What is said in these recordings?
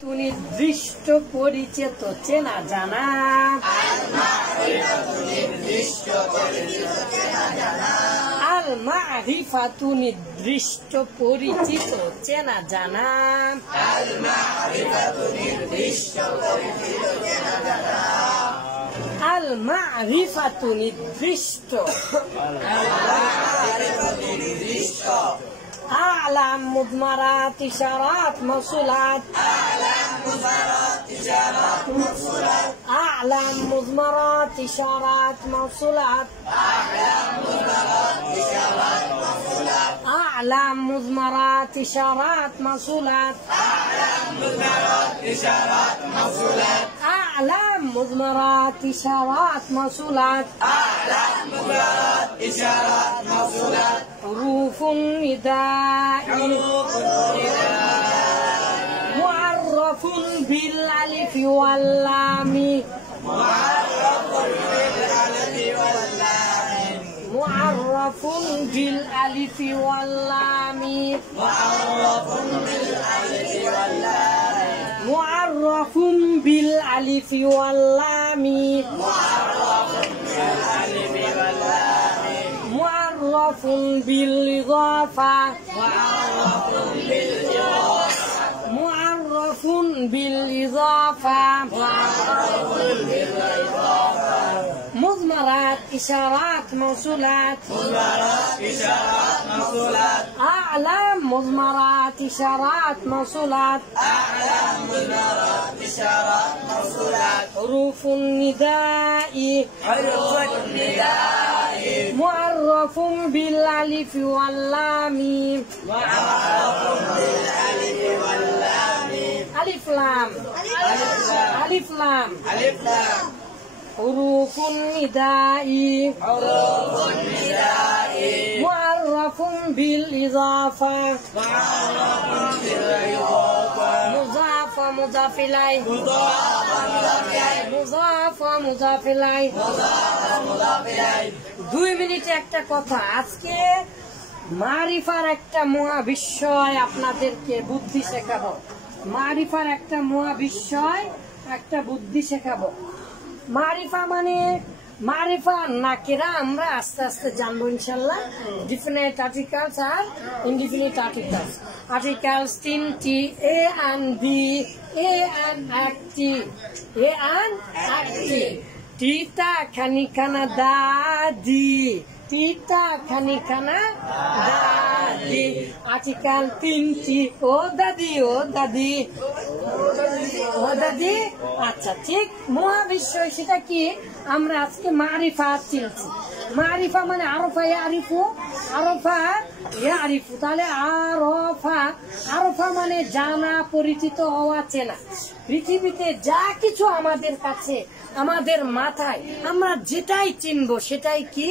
নির্দিষ্ট পরিচিত চেনা জানা আল মারিফাতু নির্দিষ্ট পরিচিত চেনা জানা আল মারিফাতু নির্দিষ্ট أعلام مضمرات إشارات موصولات أعلام مضمرات إشارات موصولات أعلام مضمرات إشارات موصولات أعلام مضمرات إشارات موصولات حروف النداء معرف بالألف واللام معرف بالألف واللام معرف بالألف واللام معرف بالإضافة معرف بالإضافة مضمرات إشارات موصولات أعلام مضمرات إشارات موصولات حروف النداء معرف بالألف واللام ألف لام ألف لام حروف النداء معرف بالإضافة مضاف مضاف إليه مضاف مضاف إليه 2 মিনিটে একটা কথা আজকে মারিফার একটা মহাবিশ্বয় আপনাদেরকে বুদ্ধি শেখাবো মারিফার একটা মহাবিশ্বয় একটা বুদ্ধি শেখাবো মারিফা মানে মারিফা নাকিরা আমরা আস্তে আস্তে জানবো ইনশাআল্লাহ definite articles are indefinite articles articles 3টি এ এন্ড বি এ এন্ড একটি এ এন্ড একটি টিটা খানিখানা দাদি টিটা খানিখানা দাদি আর্টিকেল 3টি ও দাদি ও দাদি ও দাদি আচ্ছা ঠিক মহাবিশ্বয় সেটা কি আমরা আজকে মারিফা চিনছি মারিফা মানে আরফা ইয়ারিফু আরফা ইয়ারিফু তাহলে আরফা মানে জানা পরিচিত হওয়া চেনা পৃথিবীতে যা কিছু আমাদের কাছে আমাদের মাথায় আমরা যেটাই চিনবো সেটাই কি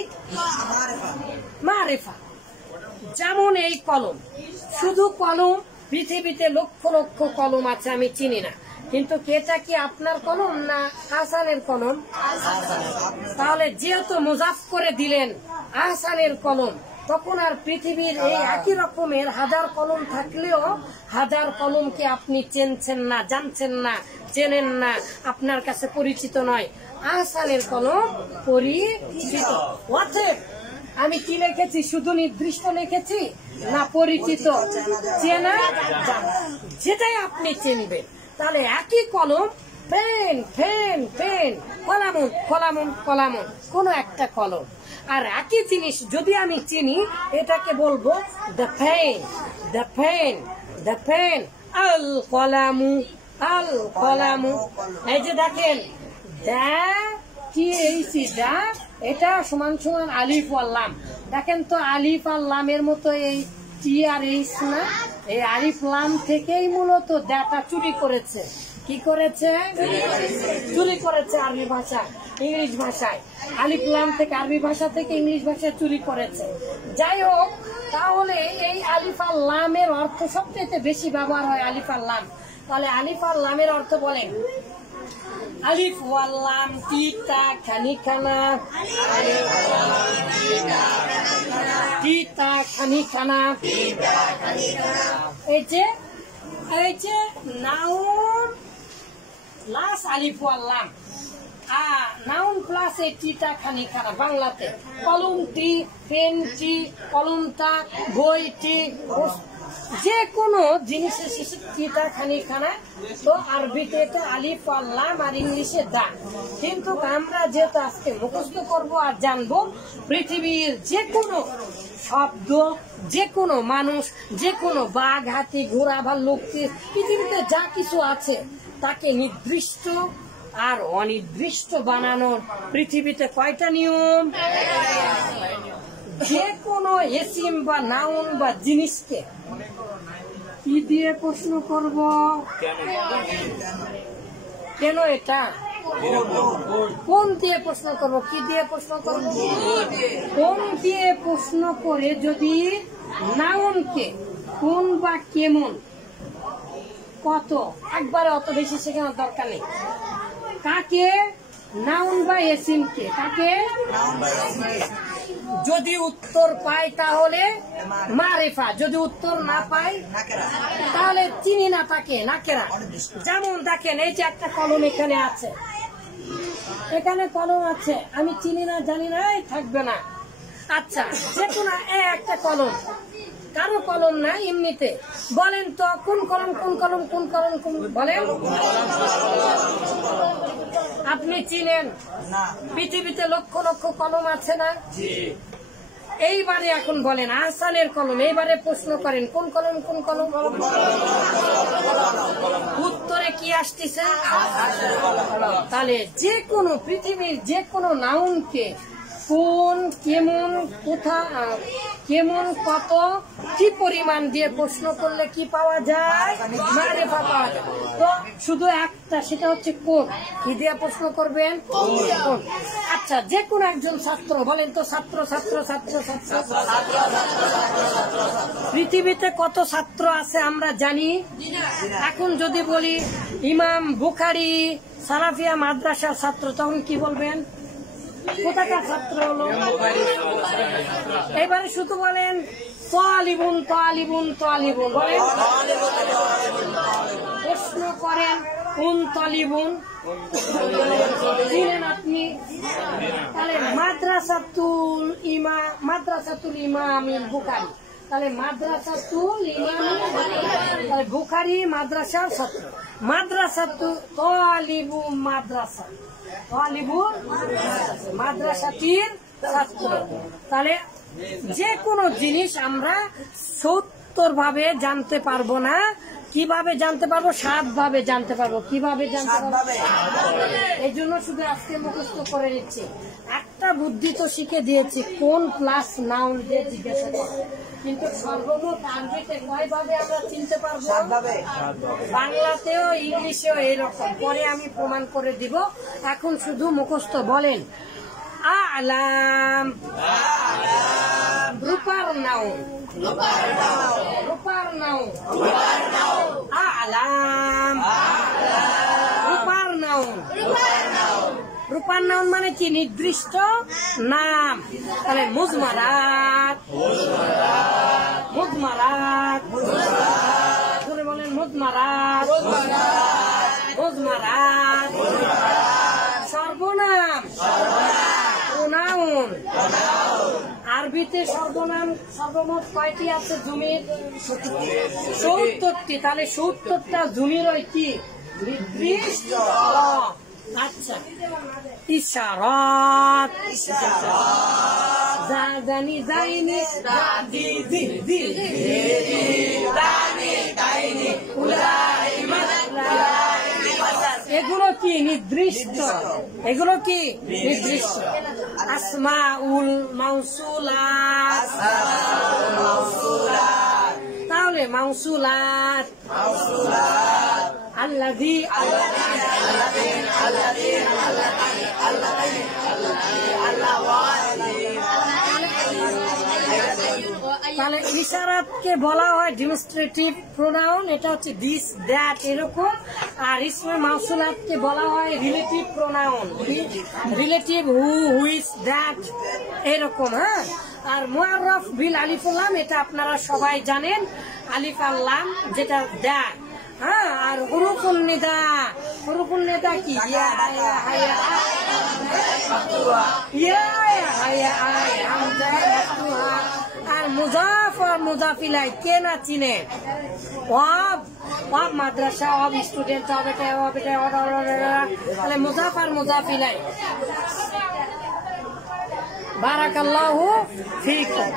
মারিফা যেমন এই কলম শুধু কলম পৃথিবীতে লক্ষ লক্ষ কলম আছে আমি চিনি না কিন্তু এটা কি আপনার কলম না আহসানের কলম তাহলে যেহেতু মুজাফ করে দিলেন আহসানের কলম তখন আর পৃথিবীর এই একই রকমের হাজার কলম থাকলেও হাজার কলমকে আপনি চেনছেন না জানছেন না চেনেন না আপনার কাছে পরিচিত নয় আহসানের কলম পরিচিত অতএব আমি কি লিখেছি শুধু নির্দিষ্ট লিখেছি না পরিচিত চেনা যেটাই আপনি চিনবেন তাহলে একই কলম পেন পেন পেন কলামুন কলামুন কলামুন কোন একটা কলম আর একই জিনিস যদি আমি চিনি এটাকে বলবো the pen the pen the pen আল কলামু আল কলামু এই যে দেখেন দা কি এইছি দা এটা সমান সমান আলিফ আর লাম দেখেন তো আলিফ আর লামের মতো এই টি আর এইচ না এই আলিফ লাম থেকেই মূলত দাটা চুরি করেছে কি করেছে চুরি করেছে আরবি ভাষা ইংলিশ ভাষায় আলিফ লাম থেকে আরবি ভাষা থেকে ইংলিশ ভাষায় চুরি করেছে যাই হোক তাহলে এই আলিফ আর লামের অর্থ সবচেয়ে বেশি ব্যবহার হয় আলিফ আর লাম তাহলে আলিফ আর লামের অর্থ বলেন আলিফ ওয়াল লাম টিটা খানিখানা টিটা খানিখানা এই যে নাউন প্লাস আলিফ ওয়াল লাম, নাউন প্লাস এই টিটা খানি খানা বাংলাতে কলমটি, পেনটি, কলমটা, বইটি, যে কোনো জিনিসের শেষে টিটা খানি খানা, তো আরবিতে এটা আলিফ ওয়াল লাম আর ইংলিশে দা। কিন্তু আমরা যেহেতু আজকে মুখস্থ করব আর জানবো পৃথিবীর যে কোনো শব্দ, যে কোনো মানুষ, যে কোনো বাঘ, হাতি, ঘোড়া, ভাল্লুক, পৃথিবীতে যা কিছু আছে তাকে নির্দিষ্ট আর অনির্দিষ্ট বানানোর পৃথিবীতে কয়টা নিয়ম? যে কোনো ইসিম বা নাউন বা জিনিসকে কি দিয়ে প্রশ্ন করব? কেন এটা? কোন দিয়ে প্রশ্ন করব? কি দিয়ে প্রশ্ন করব? কোন দিয়ে প্রশ্ন করে যদি নাউনকে কোন বা কেমন, কত, একবারে অত বেশি শেখানোর দরকার নেই। কাকে? নাউন বা এসিমকে। কাকে? যদি উত্তর পাই তাহলে মারিফা, যদি উত্তর না পাই তাহলে চিনি না তাকে নাকেরা। যেমন দেখেন এই যে একটা কলম এখানে আছে, এখানে কলম আছে, আমি চিনি না জানি না, থাকবে না। আচ্ছা, যে কোনো একটা কলম, কারো কলম না এমনিতে, বলেন তো কোন কলম, কোন কলম, কোন কলম, কোন বলেন? আপনি চিনেন? পৃথিবীতে লক্ষ লক্ষ কলম আছে না? এইবারে এখন বলেন আহসানের কলম, এইবারে প্রশ্ন করেন কোন কলম, কোন কলম? উত্তরে কি আসতেছে? তাহলে যে কোনো পৃথিবীর যে কোনো নাউনকে কোন, কেমন, কোথা, কেমন, কত, কি পরিমাণ দিয়ে প্রশ্ন করলে কি পাওয়া যায়? মারিফা পাওয়া যায়। তো শুধু একটা, সেটা হচ্ছে কোন। কি দিয়ে প্রশ্ন করবেন? কোন। আচ্ছা, যে কোনো একজন ছাত্র, বলেন তো ছাত্র, ছাত্র, ছাত্র, ছাত্র, পৃথিবীতে কত ছাত্র আছে আমরা জানি? এখন যদি বলি ইমাম বুখারী সালাফিয়া মাদ্রাসার ছাত্র, তখন কি বলবেন? কোথাকার ছাত্র হলো? এবারে শুধু বলেন তালিবুন, তালিবুন, তালিবুন, বলেন। প্রশ্ন করেন কোন তালিবুন, চিনেন আপনি? তাহলে মাদ্রাসাতুল ইমাম বুখারী, তাহলে মাদ্রাসাতুল ইমাম বুখারী মাদ্রাসার ছাত্র, মাদ্রাসাতু তালিবু মাদ্রাসা, মাদ্রাসাটির ছাত্র। তাহলে যে কোনো জিনিস আমরা ৭০ ভাবে জানতে পারবো না, কিভাবে জানতে পারবো? ৭ ভাবে জানতে পারবো। কিভাবে জানতে পারবো? এই জন্য শুধু আজকে মুখস্থ করে নিচ্ছি। একটা বুদ্ধি তো শিখে দিয়েছি, কোন প্লাস নাউন দিয়ে জিজ্ঞাসা করো, কিন্তু সর্বমোট আরবিতে কয়ভাবে আমরা চিনতে পারবো? বাংলাতেও ইংলিশেও এইরকম, পরে আমি প্রমাণ করে দিব। এখন শুধু মুখস্থ বলেন আলাম, রূপার নাউন, রূপার নাউন, আলাম, রূপার নাউন। রূপার নাউন মানে কি? নির্দিষ্ট নাম। তাহলে মুজমারাত, মুজমারাত, ধরে বলেন মুজমারাত, মুজমারাত। সর্বনাম, প্রোনাউন। আরবিতে সর্বনাম সর্বমোট কয়টি আছে জমির? ৭০টি। তাহলে ৭০টা জমির কি নির্দিষ্ট? আচ্ছা, ইশারাত, জানি যাইনি, এগুলো কি নির্দিষ্ট? এগুলো কি নির্দিষ্ট? আসমাউল মাউসুলাত, তাহলে মাউসুলাত, আল্লাযী, তাহলে ইশারাতকে বলা হয় ডেমনস্ট্রেটিভ প্রোনাউন, এটা হচ্ছে দিস, দ্যাট, এরকম। আর ইসমে মাউসুলাতকে বলা হয় relative pronoun, relative, who, which, that, এরকম। হ্যাঁ, আর মুআররাফ বিল আলিফ ওয়াল লাম, এটা আপনারা সবাই জানেন, আলিফ আর লাম যেটা দ্যাট। হ্যাঁ, আর হুরুফুন নিদা, হুরুফুল নেতা কি আর মুজাফ আর মুজাফিলাই কে না চিনে of of Madrasa of student of এটা তাহলে মুজাফ আর মুজাফিলাই বারাকাল্লাহু ফিকুম।